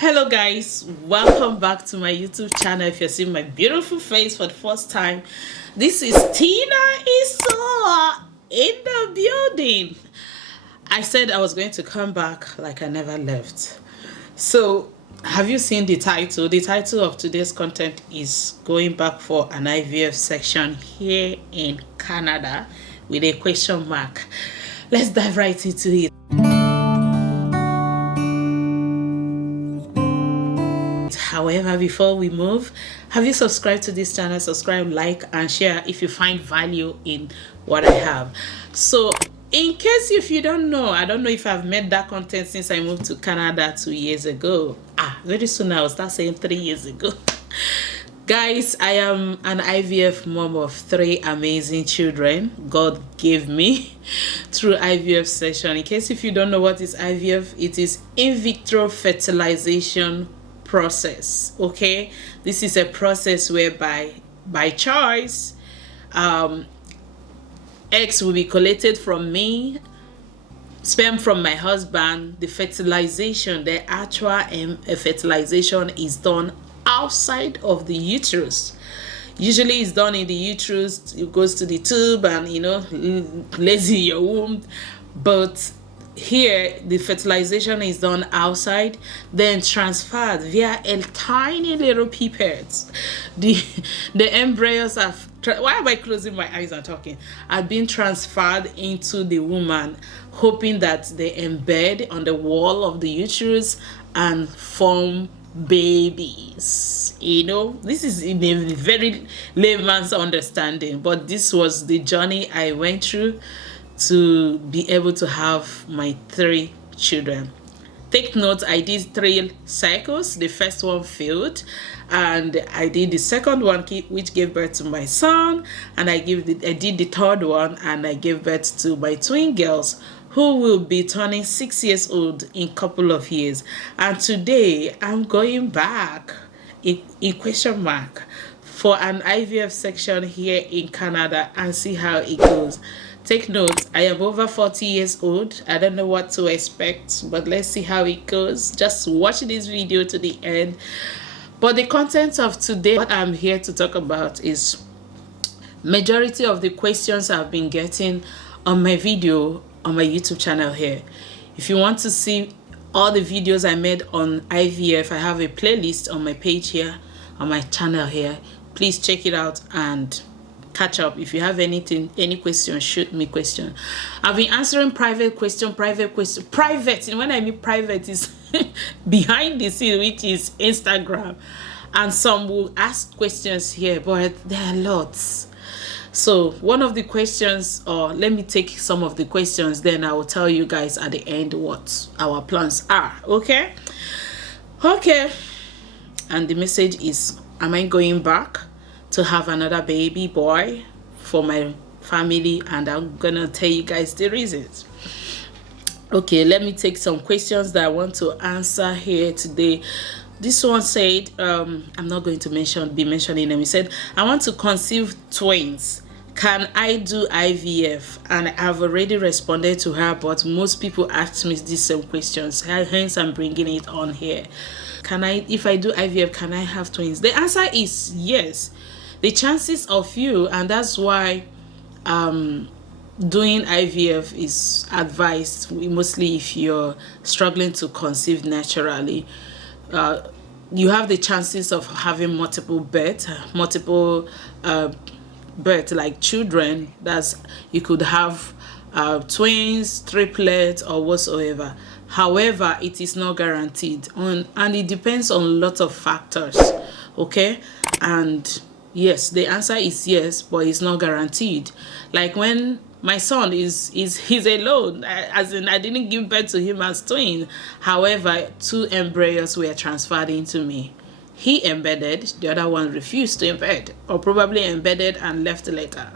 Hello guys, welcome back to my YouTube channel. If you're seeing my beautiful face for the first time, this is Tina Isoa in the building. I said I was going to come back like I never left. So have you seen the title? The title of today's content is going back for an IVF section here in Canada with a question mark. Let's dive right into it. However, before we move, have you subscribed to this channel? Subscribe, like, and share if you find value in what I have. So in case if you don't know, I don't know if I've made that content since I moved to Canada 2 years ago. Very soon I'll start saying 3 years ago. Guys, I am an IVF mom of 3 amazing children God gave me through IVF session. In case if you don't know what is IVF, it is in vitro fertilization process. Okay, this is a process whereby by choice eggs will be collected from me, sperm from my husband. The fertilization, the actual fertilization is done outside of the uterus. Usually it's done in the uterus, it goes to the tube and lays in your womb, but here the fertilization is done outside, then transferred via a tiny little pipettes. The embryos have, why am I closing my eyes and talking, have been transferred into the woman, hoping that they embed on the wall of the uterus and form babies. This is in a very layman's understanding, but this was the journey I went through to be able to have my 3 children. Take note, I did 3 cycles. The first one failed, and I did the second one, which gave birth to my son, and I did the third one, and I gave birth to my twin girls, who will be turning 6 years old in a couple of years. And today I'm going back in question mark for an IVF section here in Canada and see how it goes. Take note, I am over 40 years old. I don't know what to expect, but let's see how it goes. Just watch this video to the end. But the content of today, what I'm here to talk about, is majority of the questions I've been getting on my video on my YouTube channel here. If you want to see all the videos I made on IVF, I have a playlist on my page here, on my channel here. Please check it out and catch up. If you have any question, shoot me question. I've been answering private question. Private, and when I mean private, is behind the scene, which is Instagram, and some will ask questions here, but there are lots. So one of the questions, or let me take some of the questions, then I will tell you guys at the end what our plans are. Okay, and the message is, am I going back to have another baby boy for my family? And I'm gonna tell you guys the reasons. Okay, let me take some questions that I want to answer here today. This one said, I'm not going to be mentioning them. He said, I want to conceive twins. Can I do IVF? And I've already responded to her, but most people ask me these same questions, hence I'm bringing it on here. If I do IVF, can I have twins? The answer is yes. The chances of you, and that's why doing IVF is advised, mostly if you're struggling to conceive naturally. You have the chances of having multiple birth, like children. That's, you could have twins, triplets, or whatsoever. However, it is not guaranteed, and it depends on a lot of factors. Okay, and yes, the answer is yes, but it's not guaranteed. Like when my son he's alone, as in I didn't give birth to him as twin. However, 2 embryos were transferred into me. He embedded, the other one refused to embed, or probably embedded and left later.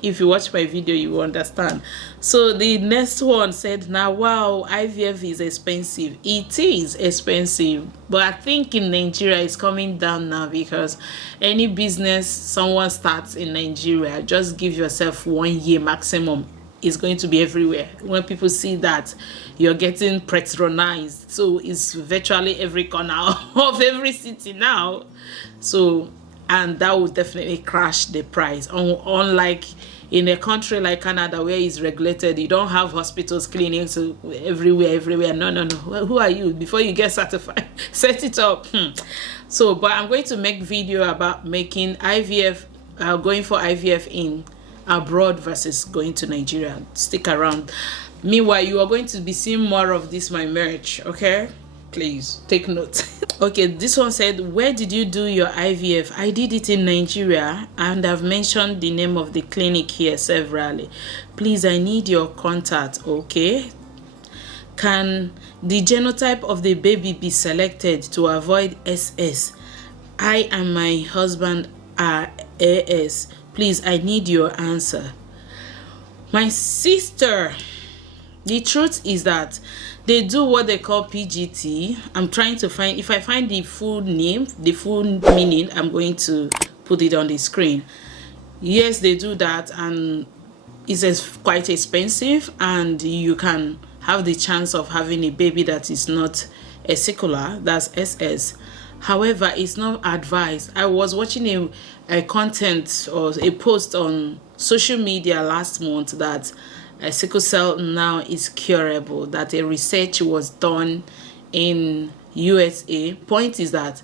If you watch my video, you will understand. So the next one said, now wow, IVF is expensive. It is expensive, but I think in Nigeria it's coming down now, because any business someone starts in Nigeria, just give yourself 1 year maximum is going to be everywhere. When people see that you're getting patronized, so it's virtually every corner of every city now. So, and that will definitely crash the price. Unlike in a country like Canada, where it's regulated, you don't have hospitals, clinics everywhere. No. Who are you? Before you get certified, set it up. So, but I'm going to make video about making IVF, going for IVF in abroad versus going to Nigeria. Stick around. Meanwhile, you are going to be seeing more of this, my merch. Okay, please take note. Okay, this one said, where did you do your IVF? I did it in Nigeria, and I've mentioned the name of the clinic here severally. Please, I need your contact. Okay, can the genotype of the baby be selected to avoid SS? I and my husband are AS. Please, I need your answer. My sister, the truth is that they do what they call PGT. I'm trying to find, if I find the full name, the full meaning, I'm going to put it on the screen. Yes, they do that, and it's quite expensive, and you can have the chance of having a baby that is not vesicular, that's SS. However, it's not advised. I was watching a content or a post on social media last month that sickle cell now is curable, that a research was done in USA. Point is that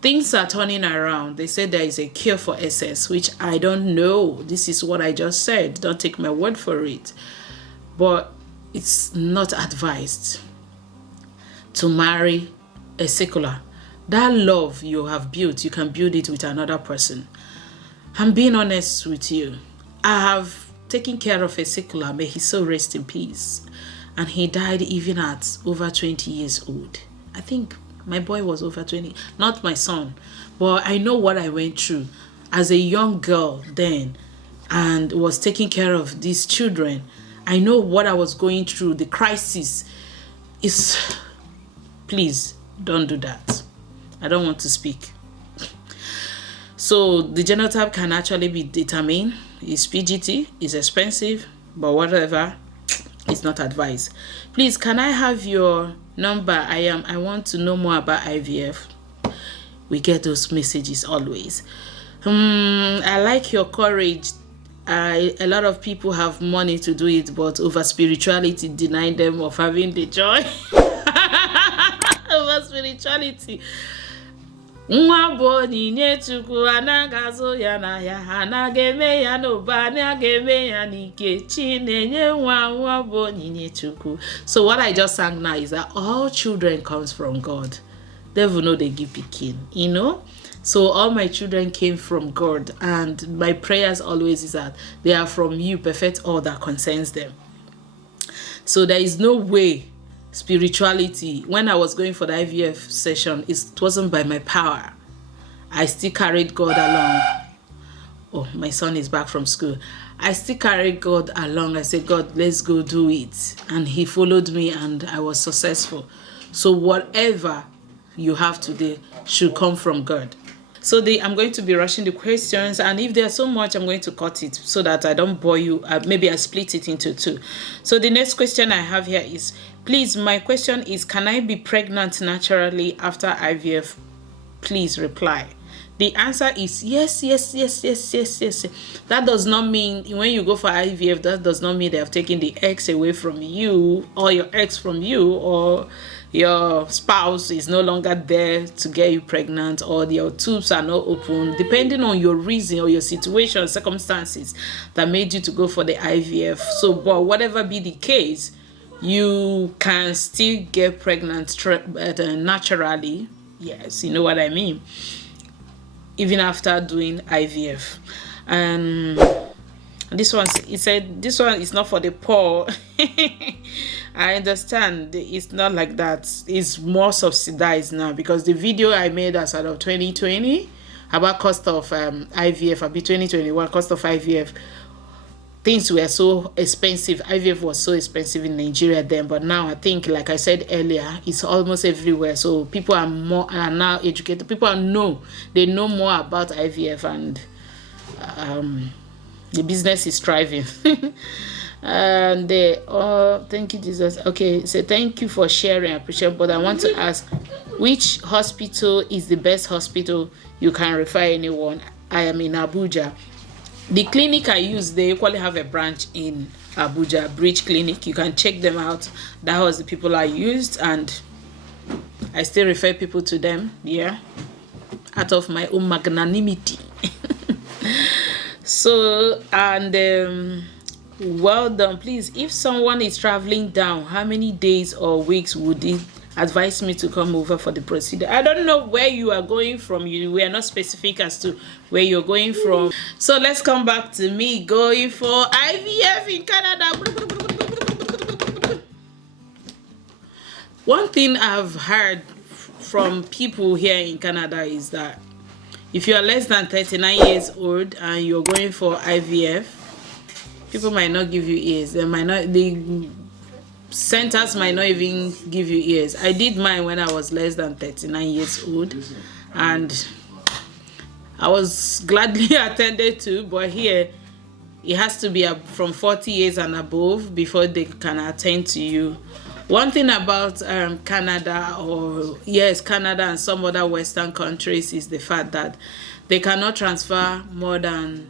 things are turning around. They said there is a cure for SS, which I don't know. This is what I just said. Don't take my word for it. But it's not advised to marry a secular. That love you have built, you can build it with another person. I'm being honest with you. I have taken care of a secular. May he so rest in peace. And he died even at over 20 years old. I think my boy was over 20, not my son. But I know what I went through as a young girl then, and was taking care of these children. I know what I was going through. The crisis is, please don't do that. I don't want to speak. So the genotype can actually be determined. It's PGT, it's expensive, but whatever, it's not advised. Please, can I have your number? I want to know more about IVF. We get those messages always. I like your courage. A lot of people have money to do it, but over spirituality deny them of having the joy. Over spirituality. Nwa bụ onyinye Chukwu, anagazo ya na ya, anageme ya n'ụba, anageme ya n'ike, Chinenye nwa bụ onyinye Chukwu. So what I just sang now is that all children comes from God. Devil know they give pikin, you know. So all my children came from God, and my prayers always is that they are from you, perfect all that concerns them. So there is no way spirituality, when I was going for the IVF session, it wasn't by my power. I still carried God along. Oh, my son is back from school. I still carried God along. I said, God, let's go do it. And he followed me, and I was successful. So whatever you have today should come from God. So I'm going to be rushing the questions, and if there's so much, I'm going to cut it so that I don't bore you. Maybe I split it into two. So the next question I have here is, please, my question is, can I be pregnant naturally after IVF? Please reply. The answer is yes. That does not mean when you go for IVF, that does not mean they have taken the eggs away from you, or your eggs from you, or your spouse is no longer there to get you pregnant, or your tubes are not open, depending on your reason or your situation, circumstances that made you to go for the IVF. So, but whatever be the case, you can still get pregnant naturally. Yes, you know what I mean. Even after doing IVF. This one, he said, this one is not for the poor. I understand it's not like that. It's more subsidized now, because the video I made as out of 2020 about cost of IVF, I'll be 2021 cost of IVF. Things were so expensive. IVF was so expensive in Nigeria then, but now I think, like I said earlier, it's almost everywhere. So people are now educated. People they know more about IVF, and the business is thriving. And they thank you, Jesus. Okay, so thank you for sharing. I appreciate. But I want to ask, which hospital is the best hospital you can refer anyone? I am in Abuja. The clinic I use, they equally have a branch in Abuja, Bridge Clinic. You can check them out. That was the people I used, and I still refer people to them. Yeah, out of my own magnanimity. So, and well done. Please, if someone is traveling down, how many days or weeks would it advise me to come over for the procedure? I don't know where you are going from. We are not specific as to where you're going from. So let's come back to me going for IVF in Canada. One thing I've heard from people here in Canada is that if you are less than 39 years old and you're going for IVF, people might not give you ears. The centers might not even give you ears. I did mine when I was less than 39 years old, and I was gladly attended to. But here, it has to be from 40 years and above before they can attend to you. One thing about Canada and some other Western countries is the fact that they cannot transfer more than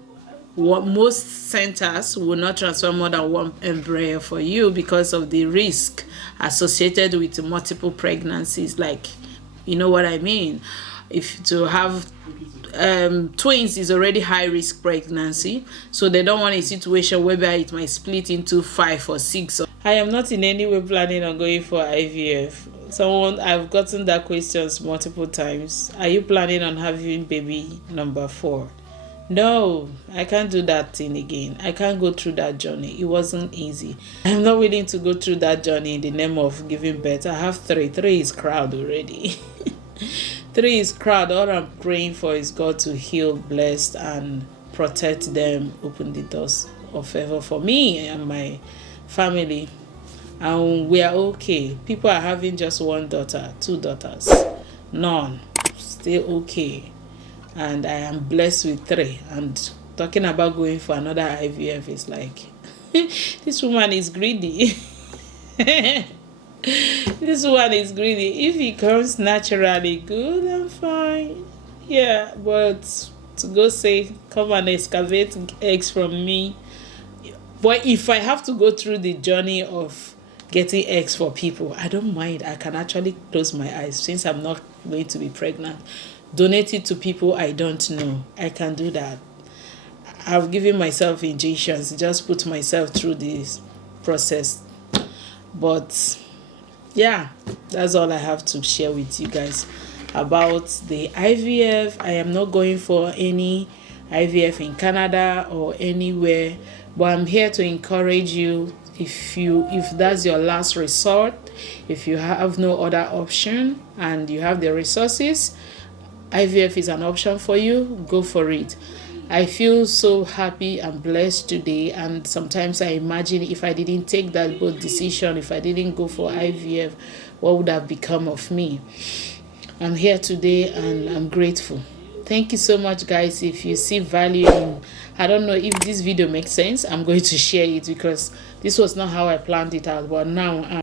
most centers will not transfer more than one embryo for you because of the risk associated with multiple pregnancies. Like, you know what I mean? If to have twins is already high risk pregnancy, so they don't want a situation whereby it might split into 5 or 6. I am not in any way planning on going for IVF. I've gotten that questions multiple times. Are you planning on having baby number 4? No, I can't do that thing again. I can't go through that journey. It wasn't easy. I'm not willing to go through that journey in the name of giving birth. I have 3. 3 is crowd already. 3 is crowd. All I'm praying for is God to heal, bless, and protect them, open the doors of favor for me and my family. And we are okay. People are having just 1 daughter, 2 daughters, none. Still okay. And I am blessed with 3. And talking about going for another IVF is like, this woman is greedy. This one is greedy. If it comes naturally, good and fine. Yeah, but to go say, come and excavate eggs from me. But if I have to go through the journey of getting eggs for people, I don't mind. I can actually close my eyes since I'm not going to be pregnant. Donate it to people I don't know. I can do that. I've given myself injections, just put myself through this process. But yeah, that's all I have to share with you guys about the IVF. I am not going for any IVF in Canada or anywhere, but I'm here to encourage you. If that's your last resort, if you have no other option and you have the resources, IVF is an option for you, go for it. I feel so happy and blessed today, and sometimes I imagine if I didn't take that bold decision, if I didn't go for IVF, what would have become of me? I'm here today and I'm grateful. Thank you so much, guys. If you see value in, I don't know if this video makes sense, I'm going to share it because this was not how I planned it out, but now